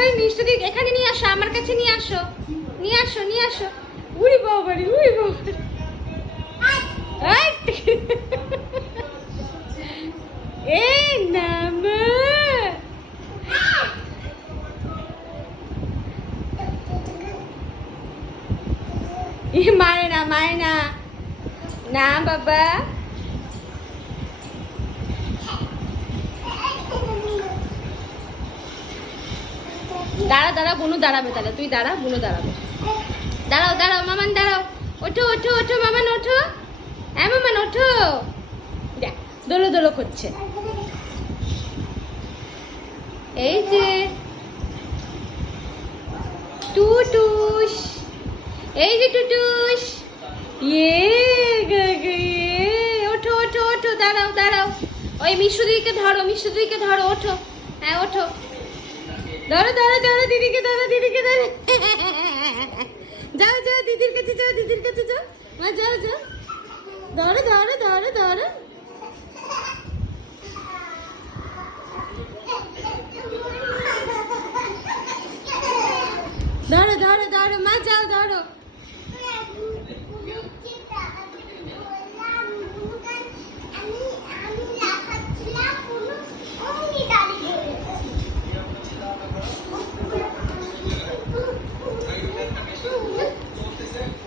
ওই মিষ্টি এখানে নিয়ে আসো, আমার কাছে নিয়ে আসো, নিয়ে আসো, নিয়ে আসো। উই বাবারি, উই বাবারি। এই নাম মারে না, মারে না, না বাবা। দাঁড়া দাঁড়া, বুনু দাঁড়াবে, তাহলে তুই দাঁড়া, বুনু দাঁড়াবে। দাঁড়াও দাঁড়াও মামান, দাঁড়াও। ওঠো ওঠো ওঠো মামান, ওঠো। হ্যাঁ মামান ওঠো। দেখ দোলো দোলো করছে। এই যে টুটুস, এই যে টুটুস। ইয়ে ওঠো ওঠো ওঠো, দাঁড়াও দাঁড়াও। ওই মিশুদিকে ধরো, মিশুদিকে ধরো, ওঠো। হ্যাঁ ওঠো, ধরো ধরো ধরো, দিদিকে ধরো, দিদিকে ধরো। যাও যাও, দিদির কাছে যাও, দিদির কাছে যাও, যাও যাও, ধরো ধরো ধরো ধরো।